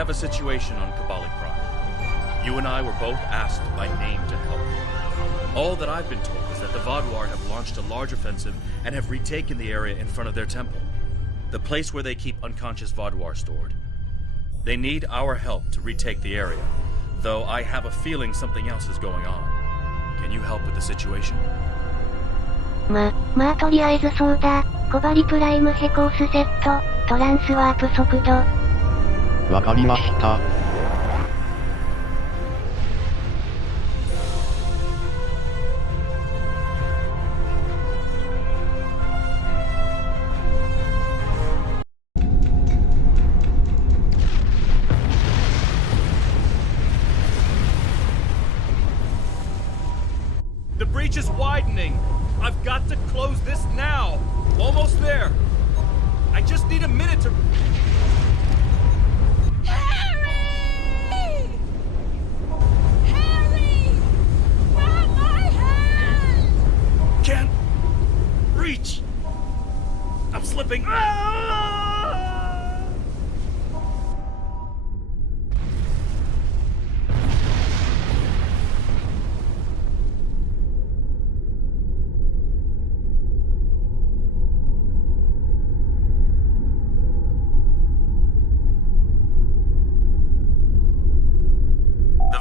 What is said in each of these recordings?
have a situation on Kabali Prime. You and I were both asked by name to help. All that I've been told is that the Vaadwaur have launched a large offensive and have retaken the area in front of their temple, the place where they keep unconscious Vaadwaur stored. They need our help to retake the area, though I have a feeling something else is going on. Can you help with the situation? まあとりあえずそうだ。コバリプライムヘコースセット、トランスワープ速度。わかりました。The breach is widening. I've got to close this now. Almost there. I just need a minute to... Harry! Harry! Grab my hand! Can't reach. I'm slipping. Ah!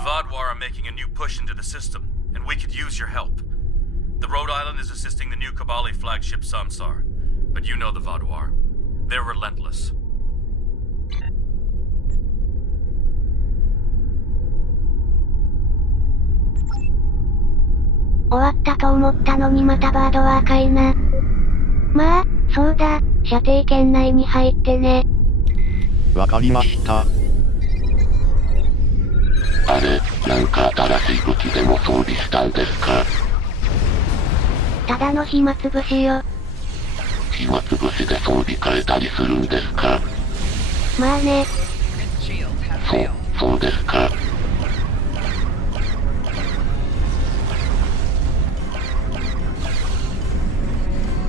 Vaadwaur are making a new push into the system, and we could use your help. The Rhode Island is assisting the new Kabali flagship Samsar, but you know the Vaadwaur. They're relentless. 終わったと思ったのにまたバードワーかいな。まあ、そうだ、射程圏内に入ってね。わかりました。あれ、なんか新しい武器でも装備したんですか？ただの暇つぶしよ。暇つぶしで装備変えたりするんですか？まあね。そうですか。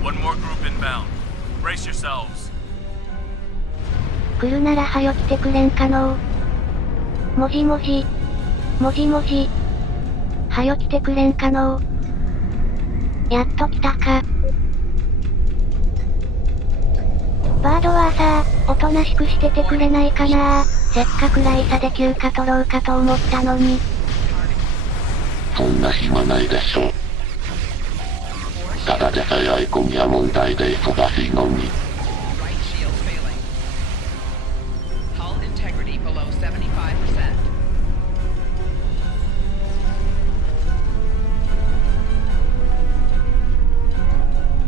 One more group inbound. Brace yourselves. 来るならはよ来てくれんかのう。もじもじ。もじもじ。はよ来てくれんかのう。やっと来たか。バードはさ、おとなしくしててくれないかな。せっかくライサで休暇取ろうかと思ったのに。そんな暇ないでしょ。ただでさえアイコンや問題で忙しいのに。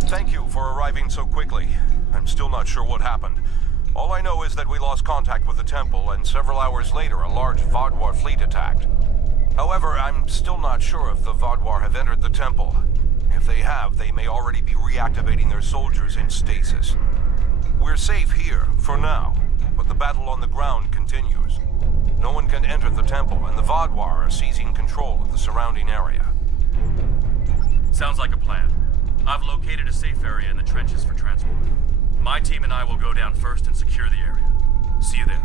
Thank you for arriving so quickly. I'm still not sure what happened. All I know is that we lost contact with the temple, and several hours later a large Vaadwaur fleet attacked. However, I'm still not sure if the Vaadwaur have entered the temple. If they have, they may already be reactivating their soldiers in stasis. We're safe here, for now, but the battle on the ground continues. No one can enter the temple, and the Vaadwaur are seizing control of the surrounding area. Sounds like a plan. I've located a safe area in the trenches for transport. My team and I will go down first and secure the area. See you there.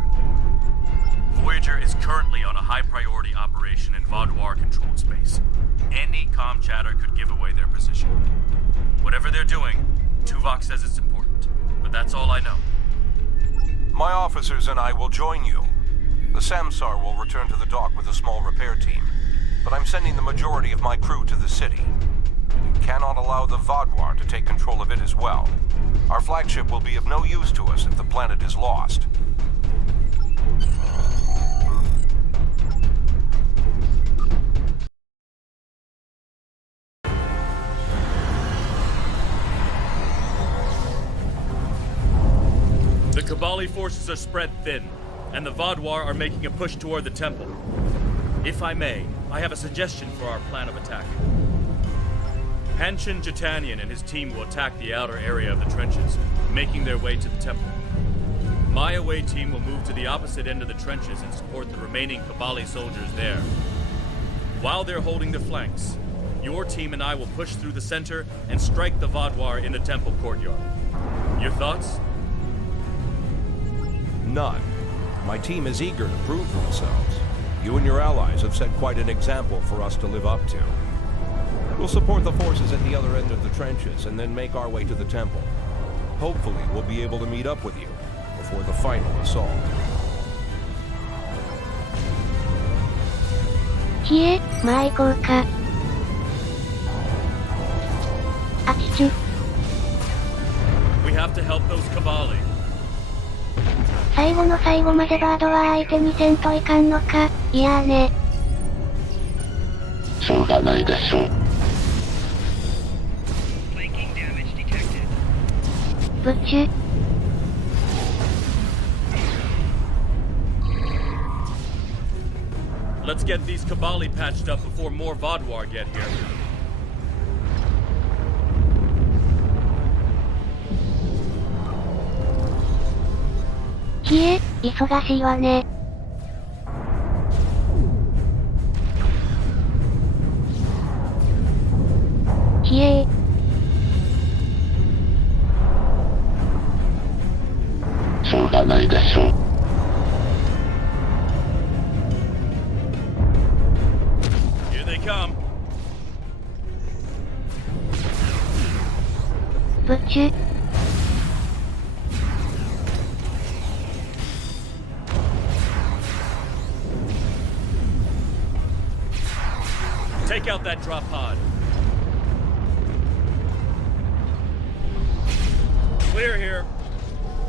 Voyager is currently on a high-priority operation in Vaadwaur-controlled space. Any comm chatter could give away their position. Whatever they're doing, Tuvok says it's important, but that's all I know. My officers and I will join you. The Samsar will return to the dock with a small repair team, but I'm sending the majority of my crew to the city. We cannot allow the Vaadwaur to take control of it as well. Our flagship will be of no use to us if the planet is lost. The Kabali forces are spread thin, and the Vaadwaur are making a push toward the temple. If I may, I have a suggestion for our plan of attack. Hanshin Jatanian and his team will attack the outer area of the trenches, making their way to the temple. My away team will move to the opposite end of the trenches and support the remaining Kabali soldiers there. While they're holding the flanks, your team and I will push through the center and strike the Vaadwaur in the temple courtyard. Your thoughts? None. My team is eager to prove themselves. You and your allies have set quite an example for us to live up to. We'll support the forces at the other end of the trenches and then make our way to the temple. Hopefully, we'll be able to meet up with you before the final assault. ひえ、まあ行こうか。あちち。We have to help those Kabali. 最後の最後までバードは相手にせんといかんのか。いやーね。しょうがないでしょう。ブッチュ。Let's get these Kabali patched up before more Vodwar get here. ひえ、忙しいわね。ひえー。しょうがないでしょう。Here they come. ブッチュ。Take out that drop pod. Clear here.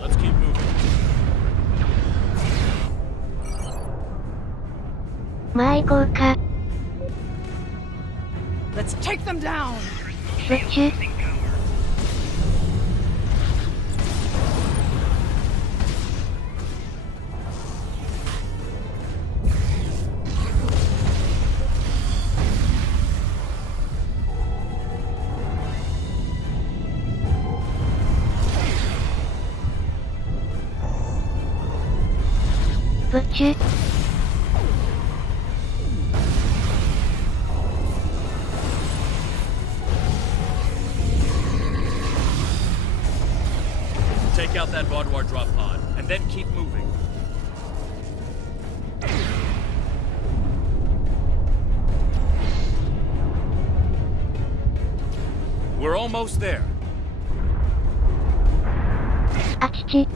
Let's keep moving. まあ行こうか。Let's take them down! ブッチュ。ブッチュ。Take out that Vodwar drop pod, and then keep moving. We're almost there. あちち。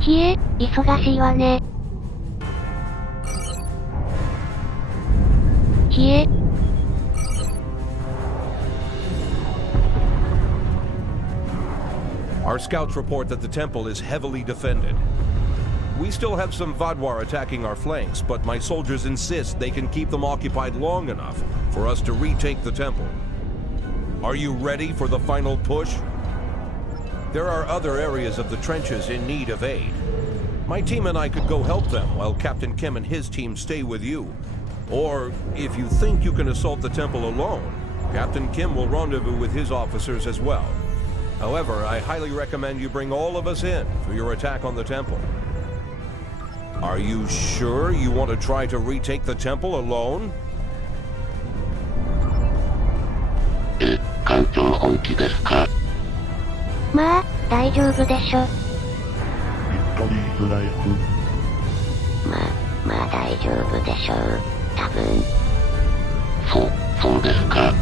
ひえ、忙しいわね。ひえ。Our scouts report that the temple is heavily defended. We still have some Vodwar attacking our flanks, but my soldiers insist they can keep them occupied long enough for us to retake the temple. Are you ready for the final push? There are other areas of the trenches in need of aid. My team and I could go help them while Captain Kim and his team stay with you. Or, if you think you can assault the temple alone, Captain Kim will rendezvous with his officers as well. However, I highly recommend you bring all of us in for your attack on the temple. Are you sure you want to try to retake the temple alone? 艦長本気ですか？まあ、大丈夫でしょ。ビクトリーズライフ。まあ大丈夫でしょう。多分。そうですか。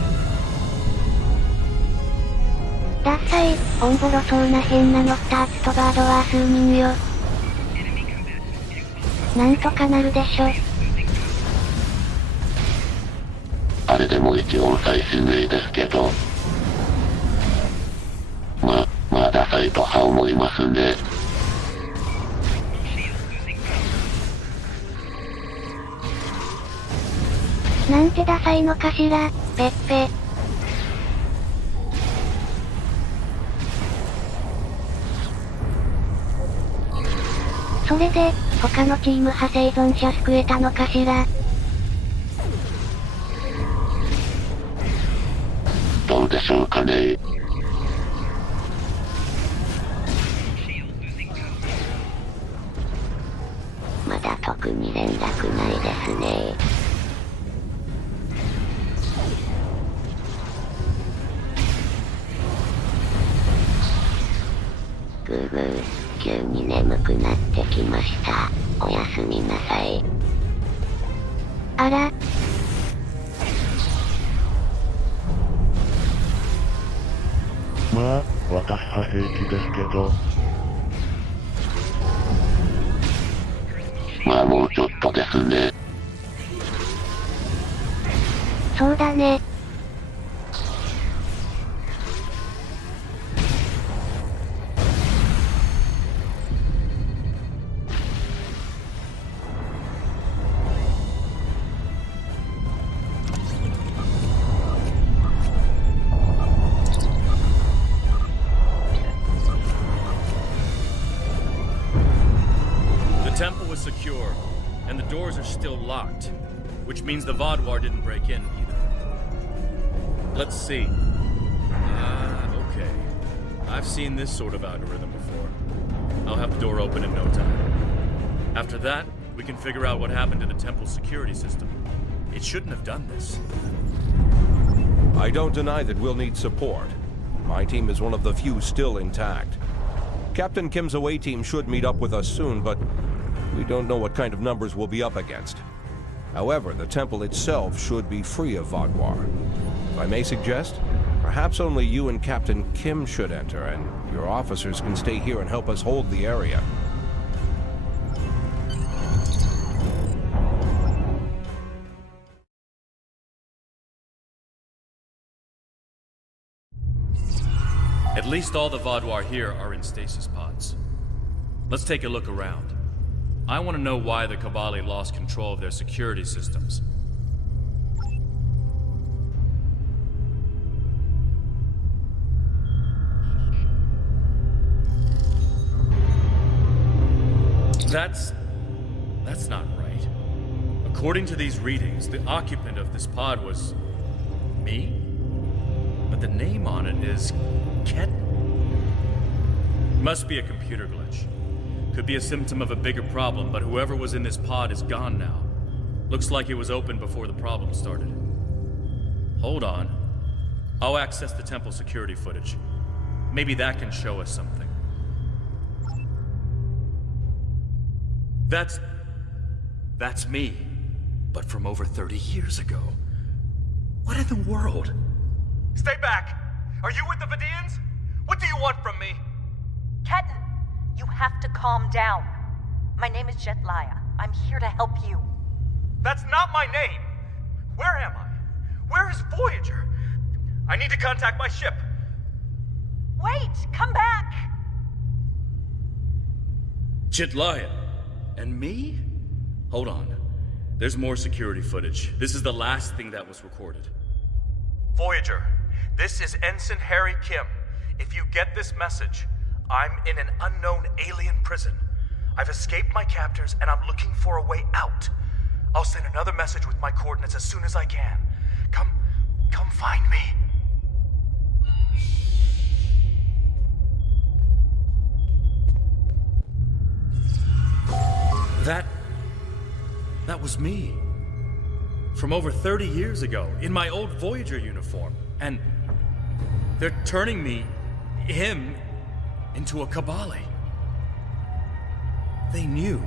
ダッサい、オンボロそうな変なノッターツとバードは数人よ。なんとかなるでしょ。あれでも一応最新鋭ですけど。まあダサいとは思いますね。なんてダサいのかしら、ペッペ。それで、他のチーム派生存者救えたのかしら。どうでしょうかね。まだ特に連絡ないですね。急に眠くなってきました。おやすみなさい。あら。まあ、私は平気ですけど。まあもうちょっとですね。そうだね。The temple was secure, and the doors are still locked, which means the Vodwar didn't break in either. Let's see. Okay. I've seen this sort of algorithm before. I'll have the door open in no time. After that, we can figure out what happened to the temple's security system. It shouldn't have done this. I don't deny that we'll need support. My team is one of the few still intact. Captain Kim's away team should meet up with us soon, but we don't know what kind of numbers we'll be up against. However, the temple itself should be free of Vodwar. If I may suggest, perhaps only you and Captain Kim should enter, and your officers can stay here and help us hold the area. At least all the Vodwar here are in stasis pods. Let's take a look around. I want to know why the Kabali lost control of their security systems. That's not right. According to these readings, the occupant of this pod was me? But the name on it is Ket. Must be a computer glitch. Could be a symptom of a bigger problem, but whoever was in this pod is gone now. Looks like it was open before the problem started. Hold on. I'll access the temple security footage. Maybe that can show us something. That's me. But from over 30 years ago. What in the world? Stay back! Are you with the Vidians? What do you want from me? Ketan, you have to calm down. My name is Jetlaya. I'm here to help you. That's not my name! Where am I? Where is Voyager? I need to contact my ship. Wait! Come back! Jetlaya. And me? Hold on. There's more security footage. This is the last thing that was recorded. Voyager, this is Ensign Harry Kim. If you get this message, I'm in an unknown alien prison. I've escaped my captors and I'm looking for a way out. I'll send another message with my coordinates as soon as I can. Come find me. That was me. From over 30 years ago, in my old Voyager uniform. And they're turning him, into a Kabali. They knew.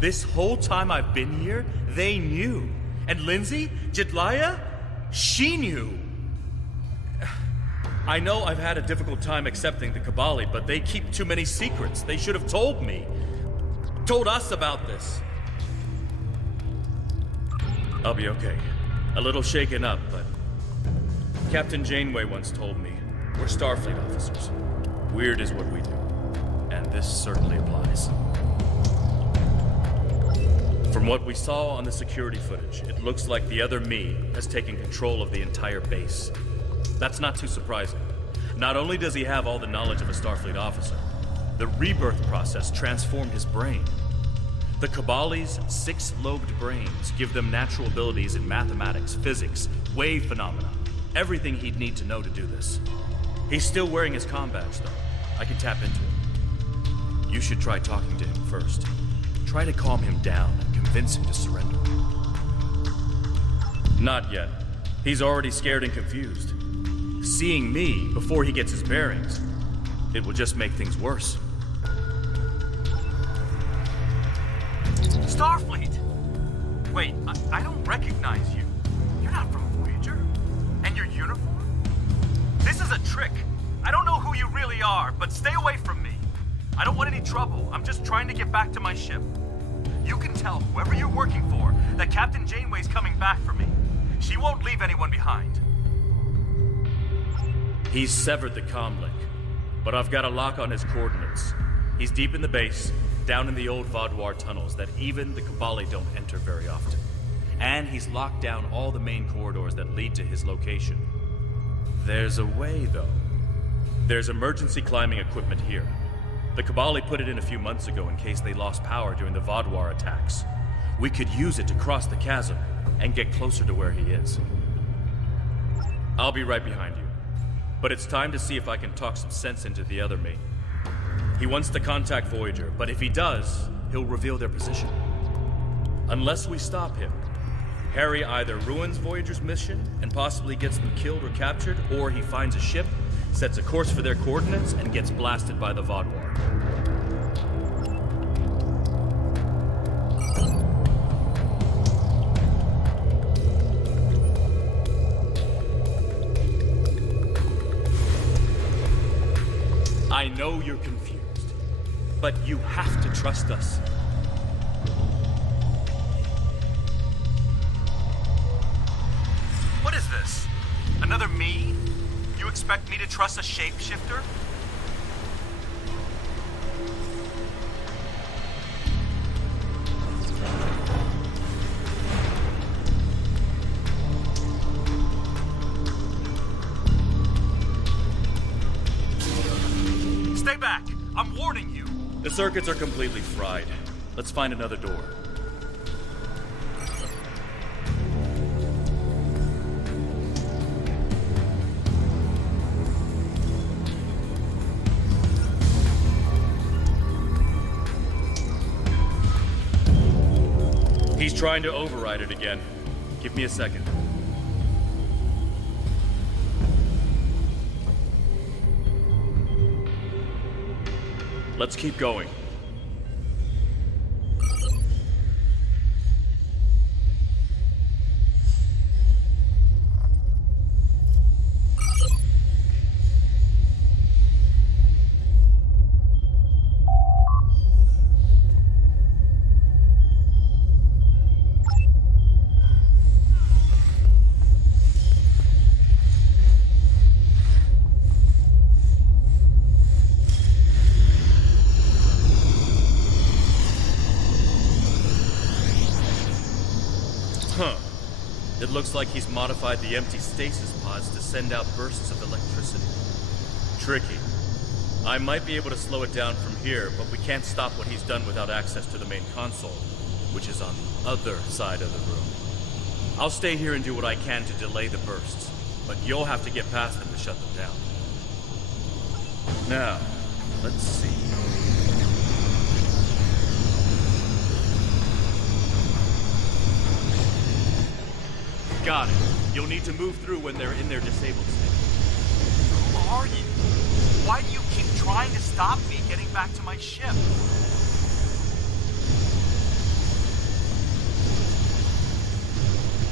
This whole time I've been here, they knew. And Lindsay, Jetlaya, she knew. I know I've had a difficult time accepting the Kabali, but they keep too many secrets. They should have told me. Told us about this. I'll be okay. A little shaken up, but Captain Janeway once told me, we're Starfleet officers. Weird is what we do. And this certainly applies. From what we saw on the security footage, it looks like the other me has taken control of the entire base. That's not too surprising. Not only does he have all the knowledge of a Starfleet officer, the rebirth process transformed his brain. The Kabali's 6-lobed brains give them natural abilities in mathematics, physics, wave phenomena, everything he'd need to know to do this. He's still wearing his comm badge, though. I can tap into it. You should try talking to him first. Try to calm him down and convince him to surrender. Not yet. He's already scared and confused. Seeing me before he gets his bearings, it will just make things worse. Starfleet! Wait, I don't recognize you. You're not from Voyager? And your uniform? This is a trick. I don't know who you really are, but stay away from me. I don't want any trouble. I'm just trying to get back to my ship. You can tell whoever you're working for that Captain Janeway's coming back for me. She won't leave anyone behind. He's severed the comm link, but I've got a lock on his coordinates. He's deep in the base, down in the old Vaudoir tunnels that even the Cabali don't enter very often. And he's locked down all the main corridors that lead to his location. There's a way, though. There's emergency climbing equipment here. The Cabali put it in a few months ago in case they lost power during the Vaudoir attacks. We could use it to cross the chasm and get closer to where he is. I'll be right behind you. But it's time to see if I can talk some sense into the other me. He wants to contact Voyager, but if he does, he'll reveal their position. Unless we stop him, Harry either ruins Voyager's mission and possibly gets them killed or captured, or he finds a ship, sets a course for their coordinates, and gets blasted by the Vaudoir. I know you're confused, but you have to trust us. What is this? Another me? You expect me to trust a shapeshifter? Stay back! I'm warning you! The circuits are completely fried. Let's find another door. He's trying to override it again. Give me a second. Let's keep going. It looks like he's modified the empty stasis pods to send out bursts of electricity. Tricky. I might be able to slow it down from here, but we can't stop what he's done without access to the main console, which is on the other side of the room. I'll stay here and do what I can to delay the bursts, but you'll have to get past them to shut them down. Now, let's see. Got it. You'll need to move through when they're in their disabled state. Who are you? Why do you keep trying to stop me getting back to my ship?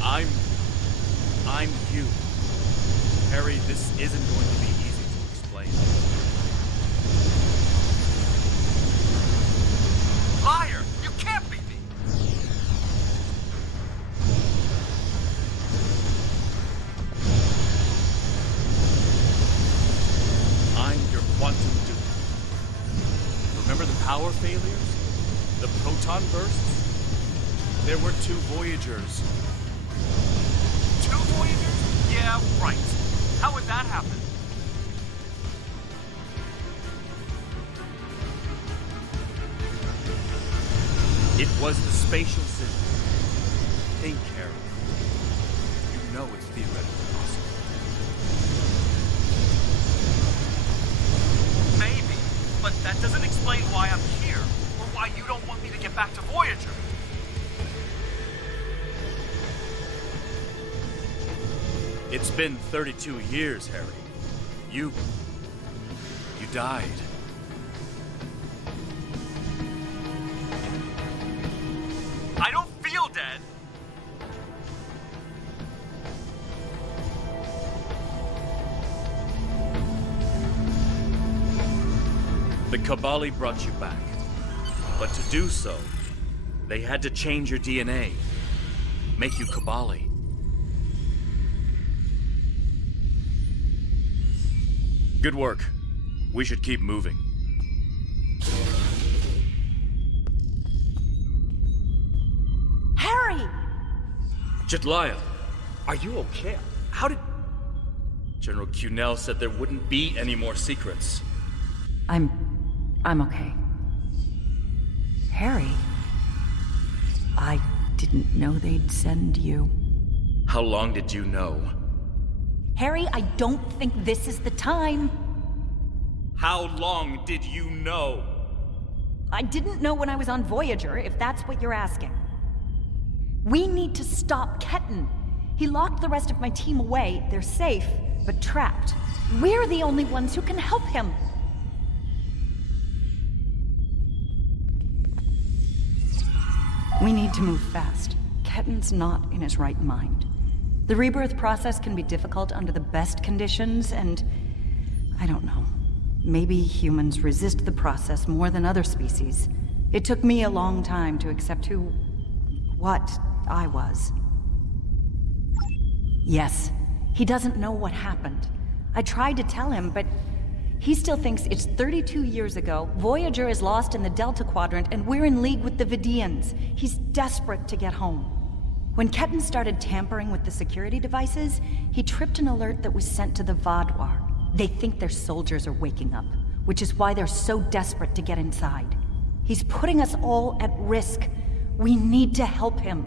I'm you. Harry, this isn't going to be easy to explain. Liar! You can't be me! Quantum Duke. Remember the power failures? The proton bursts? There were 2 Voyagers. 2 Voyagers? Yeah, right. How would that happen? It was the spatial scissors. Think, Harry. You know it's theoretically possible. Maybe, but that doesn't explain why I'm here, or why you don't want me to get back to Voyager. It's been 32 years, Harry. You died. The Kabali brought you back. But to do so, they had to change your DNA. Make you Kabali. Good work. We should keep moving. Harry! Jetlaya, are you okay? How did... General Cunell said there wouldn't be any more secrets. I'm okay. Harry? I didn't know they'd send you. How long did you know? Harry, I don't think this is the time. How long did you know? I didn't know when I was on Voyager, if that's what you're asking. We need to stop Ketan. He locked the rest of my team away. They're safe, but trapped. We're the only ones who can help him. We need to move fast. Ketan's not in his right mind. The rebirth process can be difficult under the best conditions, and... I don't know. Maybe humans resist the process more than other species. It took me a long time to accept what I was. Yes, he doesn't know what happened. I tried to tell him, but he still thinks it's 32 years ago, Voyager is lost in the Delta Quadrant, and we're in league with the Vidians. He's desperate to get home. When Ketan started tampering with the security devices, he tripped an alert that was sent to the Vaadwaur. They think their soldiers are waking up, which is why they're so desperate to get inside. He's putting us all at risk. We need to help him.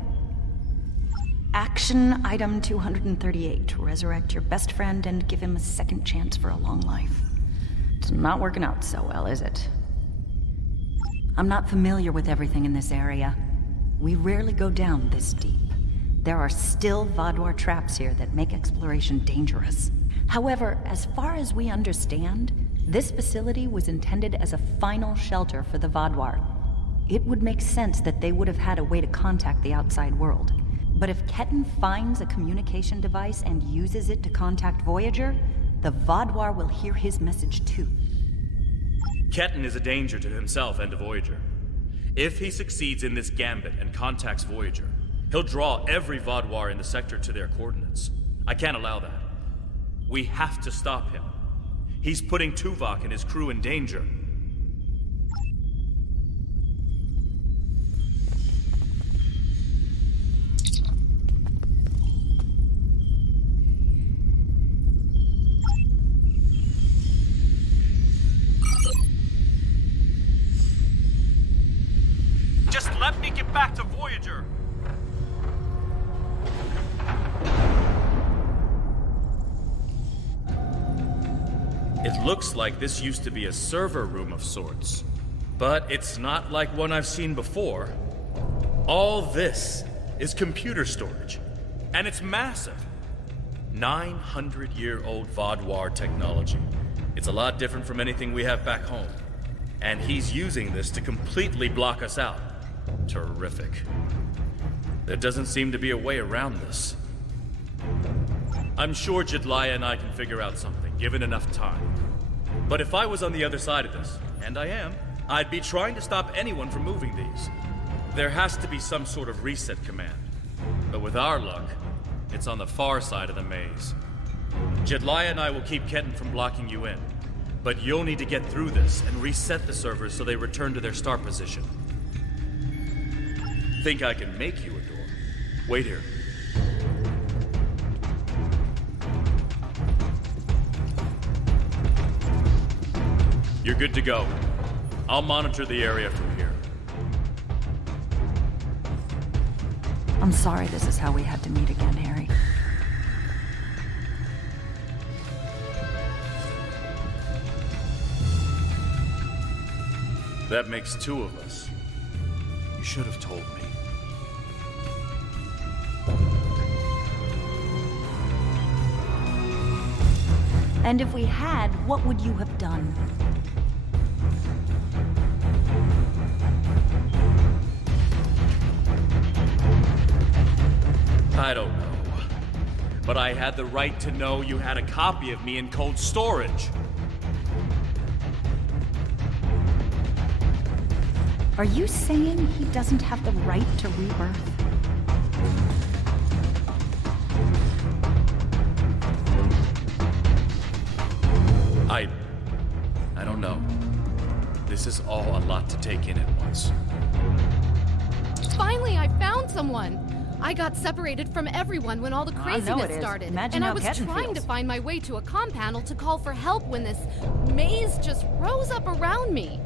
Action item 238. Resurrect your best friend and give him a second chance for a long life. It's not working out so well, is it? I'm not familiar with everything in this area. We rarely go down this deep. There are still Vaadwaur traps here that make exploration dangerous. However, as far as we understand, this facility was intended as a final shelter for the Vaadwaur. It would make sense that they would have had a way to contact the outside world. But if Ketan finds a communication device and uses it to contact Voyager, the Vaadwaur will hear his message too. Ketan is a danger to himself and to Voyager. If he succeeds in this gambit and contacts Voyager, he'll draw every Vaadwaur in the sector to their coordinates. I can't allow that. We have to stop him. He's putting Tuvok and his crew in danger. Just let me get back to Voyager! It looks like this used to be a server room of sorts, but it's not like one I've seen before. All this is computer storage, and it's massive. 900-year-old Vaadwaur technology. It's a lot different from anything we have back home. And he's using this to completely block us out. Terrific. There doesn't seem to be a way around this. I'm sure Jetlaya and I can figure out something, given enough time. But if I was on the other side of this, and I am, I'd be trying to stop anyone from moving these. There has to be some sort of reset command. But with our luck, it's on the far side of the maze. Jetlaya and I will keep Ketan from blocking you in. But you'll need to get through this and reset the servers so they return to their start position. Think I can make you a door? Wait here. You're good to go. I'll monitor the area from here. I'm sorry this is how we had to meet again, Harry. That makes two of us. You should have told me. And if we had, what would you have done? I don't know. But I had the right to know you had a copy of me in cold storage. Are you saying he doesn't have the right to rebirth? I don't know. This is all a lot to take in at once. Finally, I found someone! I got separated from everyone when all the craziness started. Imagine and I how was Ketten trying feels. to find my way to a comm panel to call for help when this maze just rose up around me.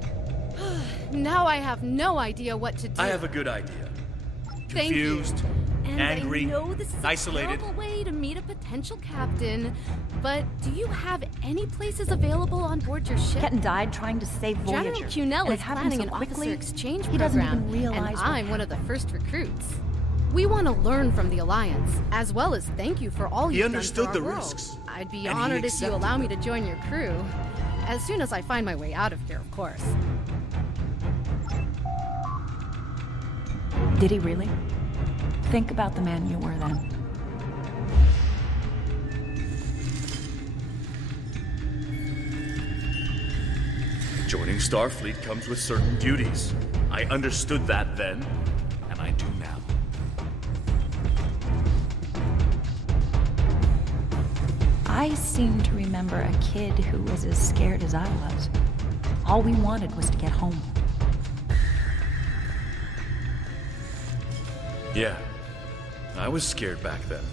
Now I have no idea what to do. I have a good idea. Thank you. Confused, And angry, I know this is isolated. a terrible way to meet a potential captain, but do you have any places available on board your ship? Ketten died trying to save Voyager. General Cunell and is it happened planning so an quickly, officer exchange he doesn't program, even realize and what I'm one of the first recruits. We want to learn from the Alliance, as well as thank you for all He you've understood done for the our world. risks, I'd be and he honored if you accepted allow me them. to join your crew, as soon as I find my way out of here, of course. Did he really? Think about the man you were then. Joining Starfleet comes with certain duties. I understood that then, and I do now. I seem to remember a kid who was as scared as I was. All we wanted was to get home. Yeah, I was scared back then.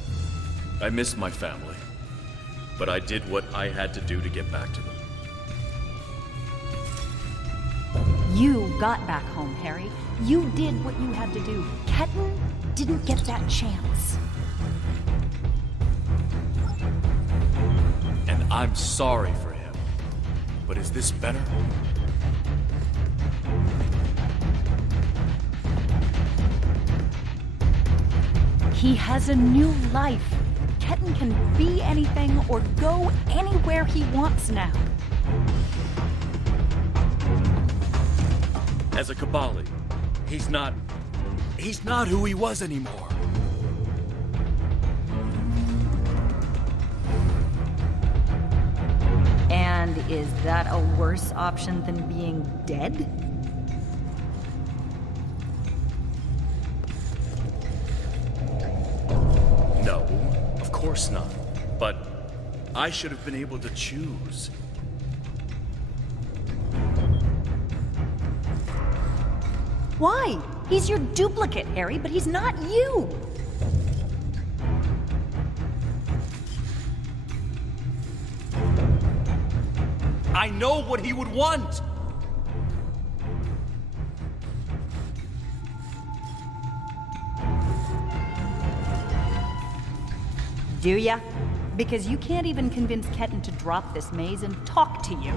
I missed my family. But I did what I had to do to get back to them. You got back home, Harry. You did what you had to do. Ketten didn't get that chance. And I'm sorry for him. But is this better? He has a new life. Ketten can be anything or go anywhere he wants now. As a Kabali, he's not who he was anymore. And is that a worse option than being dead? No, of course not. But I should have been able to choose. Why? He's your duplicate, Harry, but he's not you. I know what he would want! Do ya? Because you can't even convince Ketten to drop this maze and talk to you.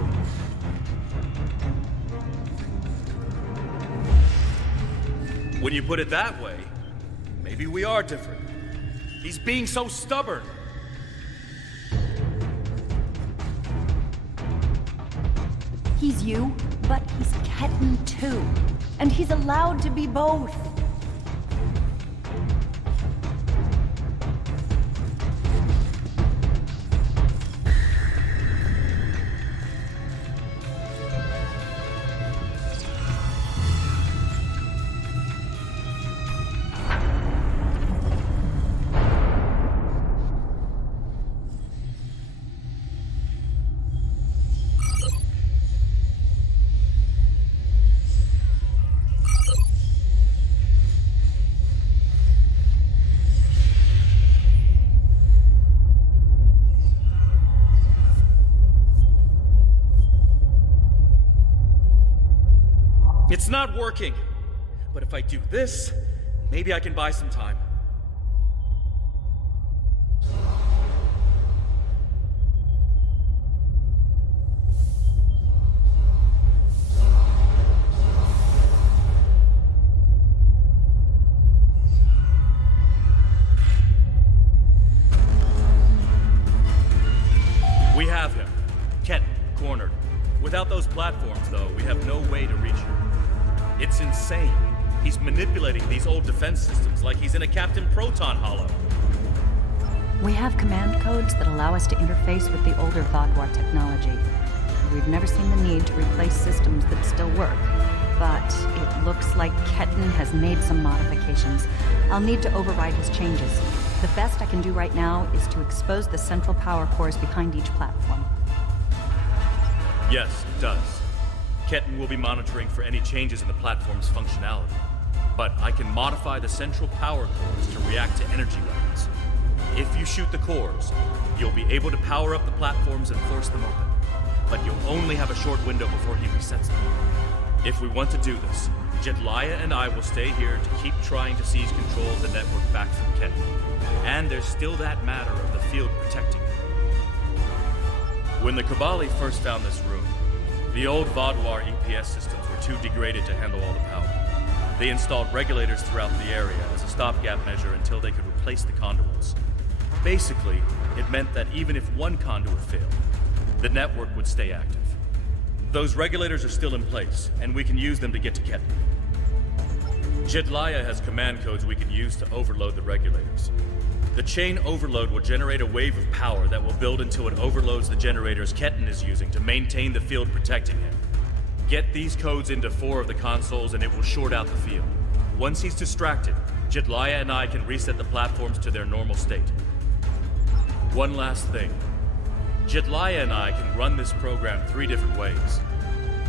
When you put it that way, maybe we are different. He's being so stubborn. He's you, but he's Ketten too. And he's allowed to be both. It's not working. But if I do this, maybe I can buy some time. We have him. Ketten, cornered. Without those platforms, though, we have no way to reach him. It's insane. He's manipulating these old defense systems like he's in a Captain Proton Hollow. We have command codes that allow us to interface with the older Vaadwaur technology. We've never seen the need to replace systems that still work. but it looks like Ketten has made some modifications. I'll need to override his changes. The best I can do right now is to expose the central power cores behind each platform. Yes, it does. Ketten will be monitoring for any changes in the platform's functionality. But I can modify the central power cores to react to energy weapons. If you shoot the cores, you'll be able to power up the platforms and force them open. But you'll only have a short window before he resets them. If we want to do this, Jedliah and I will stay here to keep trying to seize control of the network back from Ketten. And there's still that matter of the field protecting it. When the Kabali first found this room, the old Vaadwaur EPS systems were too degraded to handle all the power. They installed regulators throughout the area as a stopgap measure until they could replace the conduits. Basically, it meant that even if one conduit failed, the network would stay active. Those regulators are still in place, and we can use them to get to Ketten. Jedliah has command codes we can use to overload the regulators. The chain overload will generate a wave of power that will build until it overloads the generators Ketten is using to maintain the field protecting him. Get these codes into 4 of the consoles and it will short out the field. Once he's distracted, Jedliah and I can reset the platforms to their normal state. One last thing. Jedliah and I can run this program 3 different ways.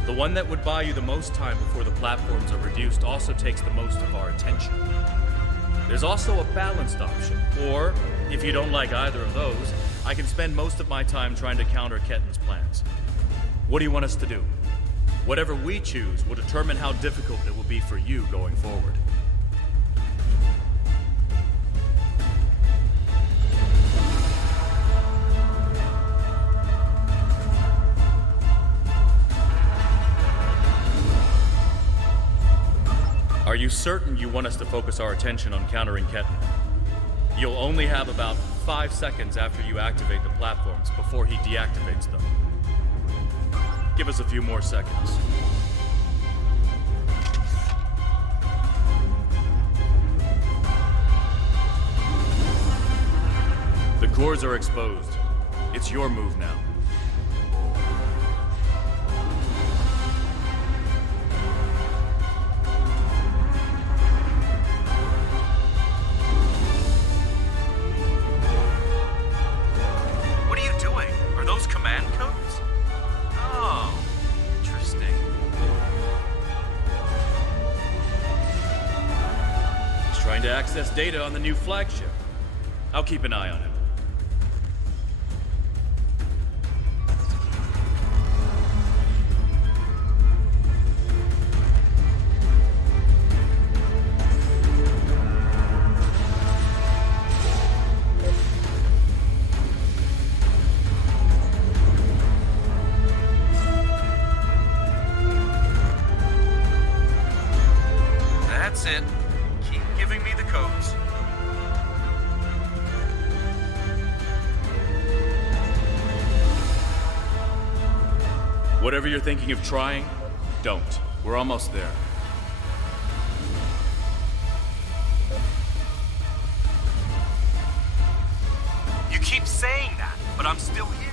The one that would buy you the most time before the platforms are reduced also takes the most of our attention. There's also a balanced option, or, if you don't like either of those, I can spend most of my time trying to counter Ketten's plans. What do you want us to do? Whatever we choose will determine how difficult it will be for you going forward. Are you certain you want us to focus our attention on countering Ketten? You'll only have about 5 seconds after you activate the platforms before he deactivates them. Give us a few more seconds. The cores are exposed. It's your move now. What are you doing? Are those command codes? Oh, interesting. He's trying to access data on the new flagship. I'll keep an eye on him. That's it. Keep giving me the codes. Whatever you're thinking of trying, don't. We're almost there. You keep saying that, but I'm still here.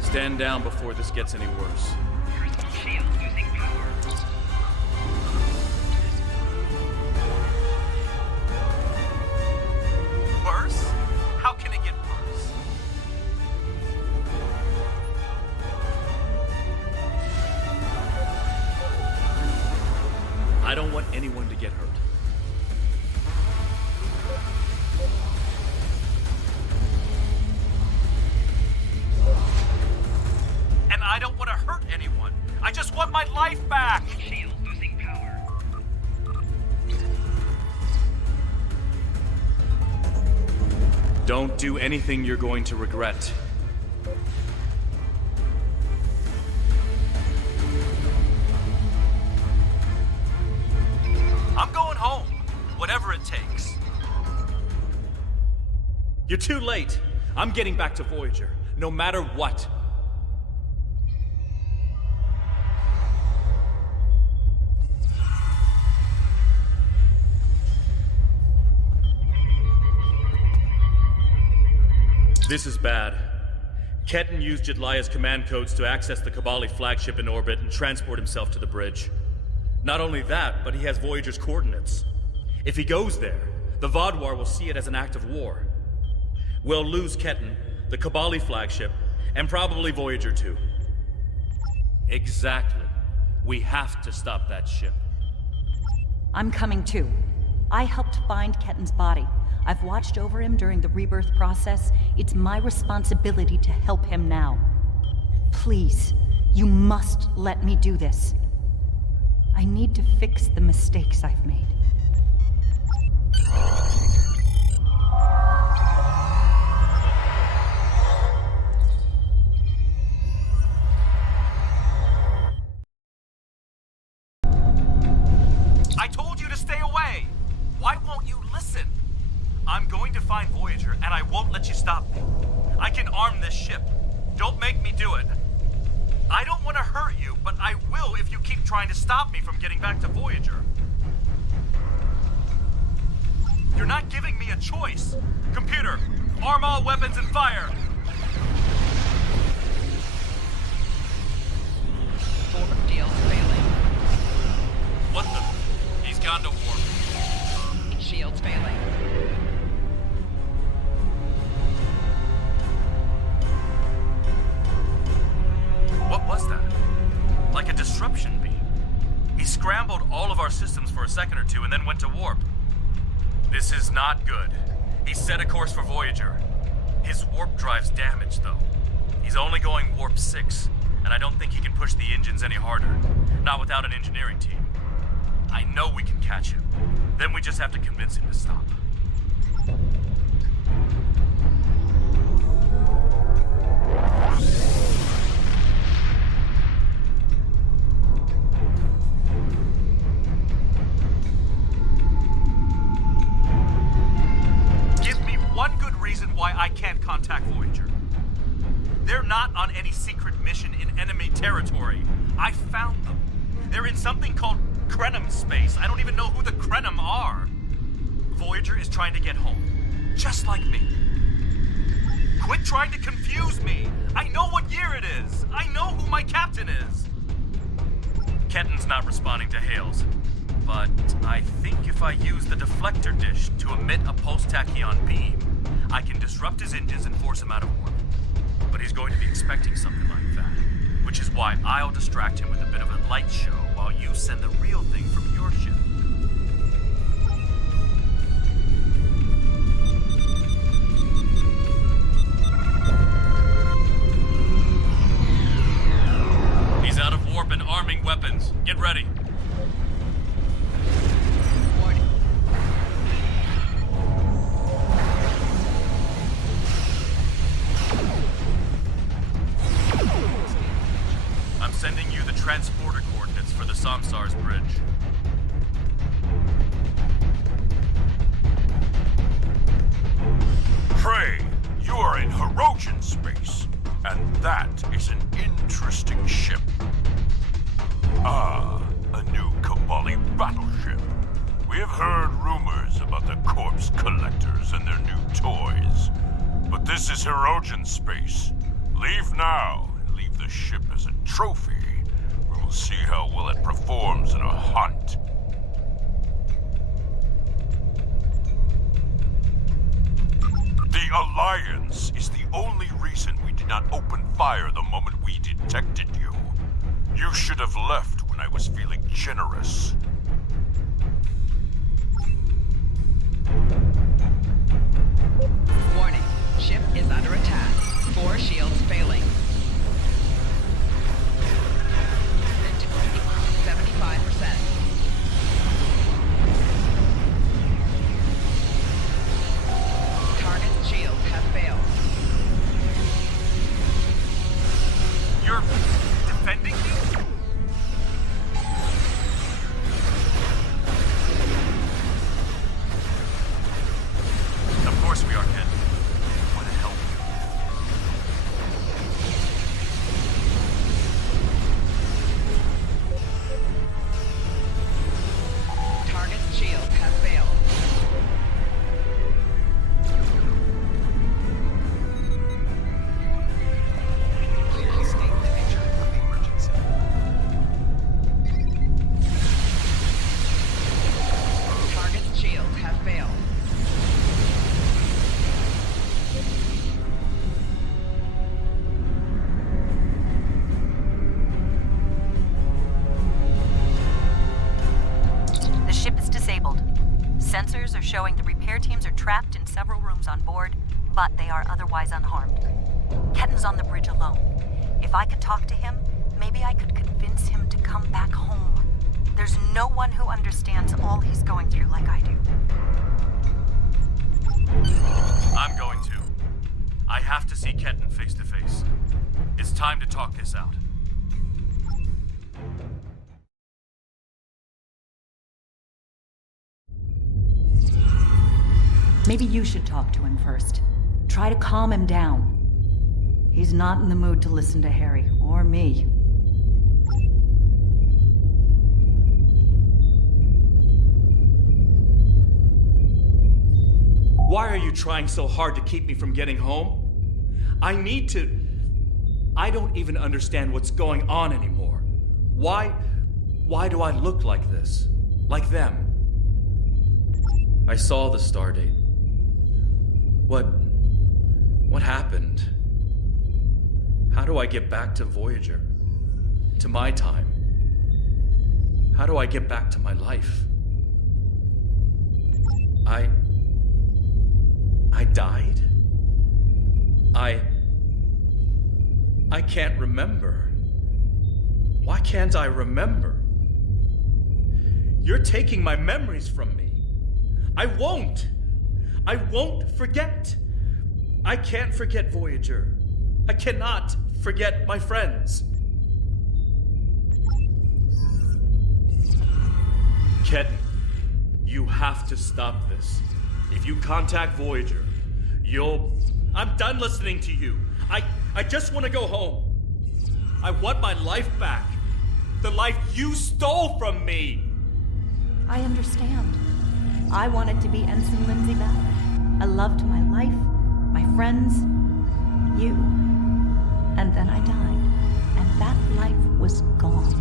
Stand down before this gets any worse. Shield losing power. Worse? How can it get worse? I don't want anyone to get hurt. And I don't want to hurt anyone. I just want my life back. Shield losing power. Don't do anything you're going to regret. I'm going home, whatever it takes. You're too late. I'm getting back to Voyager, no matter what. This is bad. Ketan used Jedlia's command codes to access the Kabali flagship in orbit and transport himself to the bridge. Not only that, but he has Voyager's coordinates. If he goes there, the Vaadwaur will see it as an act of war. We'll lose Ketan, the Kabali flagship, and probably Voyager too. Exactly. We have to stop that ship. I'm coming too. I helped find Ketan's body. I've watched over him during the rebirth process. It's my responsibility to help him now. Please, you must let me do this. I need to fix the mistakes I've made. I told you to stay away! Why won't you listen? I'm going to find Voyager, and I won't let you stop me. I can arm this ship. Don't make me do it. I don't want to hurt you, but I will if you keep trying to stop me from getting back to Voyager. You're not giving me a choice. Computer, arm all weapons and fire! Forward shields failing. What the? He's gone to warp. Shields failing. What was that? Like a disruption beam. He scrambled all of our systems for a second or two and then went to warp. This is not good. He set a course for Voyager. His warp drive's damaged, though. He's only going warp 6, and I don't think he can push the engines any harder. Not without an engineering team. I know we can catch him. Then we just have to convince him to stop. Give me one good reason why I can't contact Voyager. They're not on any secret mission in enemy territory. I found them. They're in something called Krenim space. I don't even know who the Krenim are. Voyager is trying to get home, just like me. Quit trying to confuse me. I know what year it is. I know who my captain is. Ketan's not responding to hails, but I think if I use the deflector dish to emit a pulse tachyon beam, I can disrupt his engines and force him out of orbit. But he's going to be expecting something like that, which is why I'll distract him with a bit of a light show while you send the real thing from your ship. He's out of warp and arming weapons. Get ready. Warning. I'm sending you the transporter coordinates for the Samsar's bridge. Trey, you are in Hirogen space, and that is an interesting ship. Ah, a new Kabali battleship. We have heard rumors about the corpse collectors and their new toys. But this is Hirogen space. Leave now and leave the ship as a trophy. We will see how well it performs in a hunt. The Alliance is the only reason we did not open fire the moment we detected you. You should have left when I was feeling generous. Warning. Ship is under attack. 4 shields failing. 75%. Target's shields have failed. You're defending me? Of course we are, Ken. Want to help you. Sensors are showing the repair teams are trapped in several rooms on board, but they are otherwise unharmed. Ketten's on the bridge alone. If I could talk to him, maybe I could convince him to come back home. There's no one who understands all he's going through like I do. I'm going to. I have to see Ketten face to face. It's time to talk this out. Maybe you should talk to him first. Try to calm him down. He's not in the mood to listen to Harry or me. Why are you trying so hard to keep me from getting home? I need to... I don't even understand what's going on anymore. Why do I look like this? Like them? I saw the stardate. What happened? How do I get back to Voyager? To my time? How do I get back to my life? I died? I can't remember. Why can't I remember? You're taking my memories from me. I won't forget. I can't forget Voyager. I cannot forget my friends. Ketten, you have to stop this. If you contact Voyager, I'm done listening to you. I just want to go home. I want my life back. The life you stole from me. I understand. I wanted to be Ensign Lindsay back. I loved my life, my friends, you. And then I died. And that life was gone.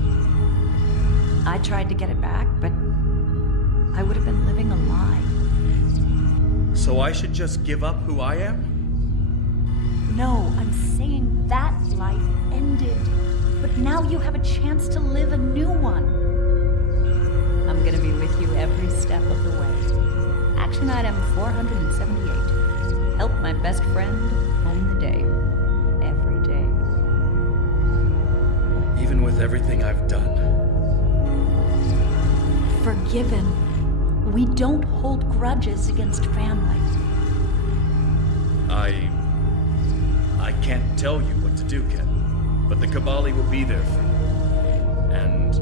I tried to get it back, but I would have been living a lie. So I should just give up who I am? No, I'm saying that life ended. But now you have a chance to live a new one. I'm gonna be with you every step of the way. Action item 478. Help my best friend home the day. Every day. Even with everything I've done. Forgiven. We don't hold grudges against family. I can't tell you what to do, Ken. But the Kabali will be there for you. And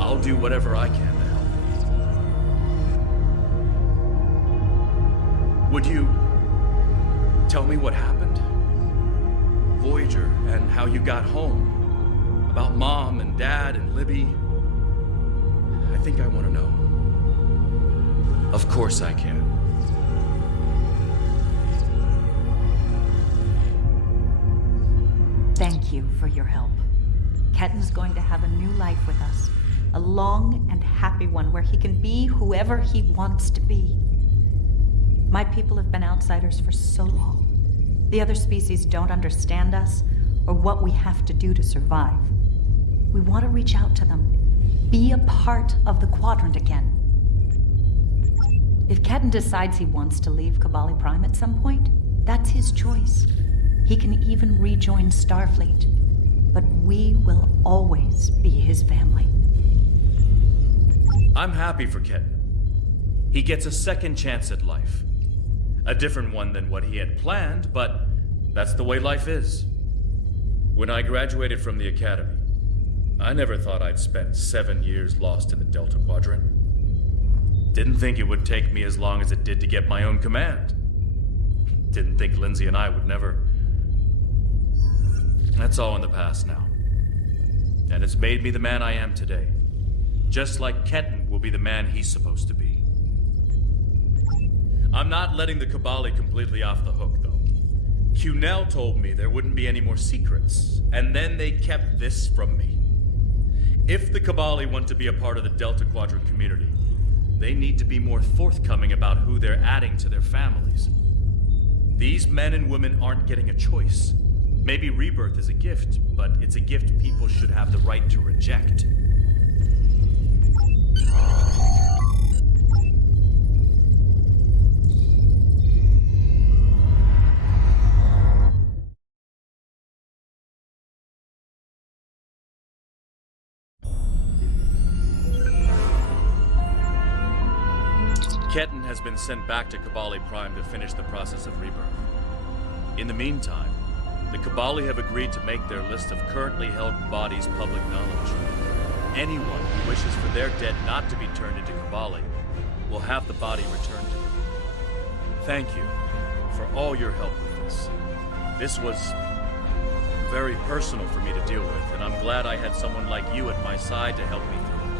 I'll do whatever I can to help. Would you tell me what happened? Voyager and how you got home. About Mom and Dad and Libby. I think I want to know. Of course I can. Thank you for your help. Ketten's going to have a new life with us. A long and happy one where he can be whoever he wants to be. My people have been outsiders for so long. The other species don't understand us or what we have to do to survive. We want to reach out to them. Be a part of the Quadrant again. If Ketten decides he wants to leave Kabali Prime at some point, that's his choice. He can even rejoin Starfleet. But we will always be his family. I'm happy for Ketten. He gets a second chance at life. A different one than what he had planned, but that's the way life is. When I graduated from the academy, I never thought I'd spend 7 years lost in the Delta Quadrant. Didn't think it would take me as long as it did to get my own command. Didn't think Lindsay and I would never... That's all in the past now. And it's made me the man I am today. Just like Ketten will be the man he's supposed to be. I'm not letting the Kabali completely off the hook, though. Cunell told me there wouldn't be any more secrets, and then they kept this from me. If the Kabali want to be a part of the Delta Quadrant community, they need to be more forthcoming about who they're adding to their families. These men and women aren't getting a choice. Maybe rebirth is a gift, but it's a gift people should have the right to reject. Ketan has been sent back to Kabali Prime to finish the process of rebirth. In the meantime, the Kabali have agreed to make their list of currently held bodies public knowledge. Anyone who wishes for their dead not to be turned into Kabali will have the body returned to them. Thank you for all your help with this. This was very personal for me to deal with, and I'm glad I had someone like you at my side to help me through it.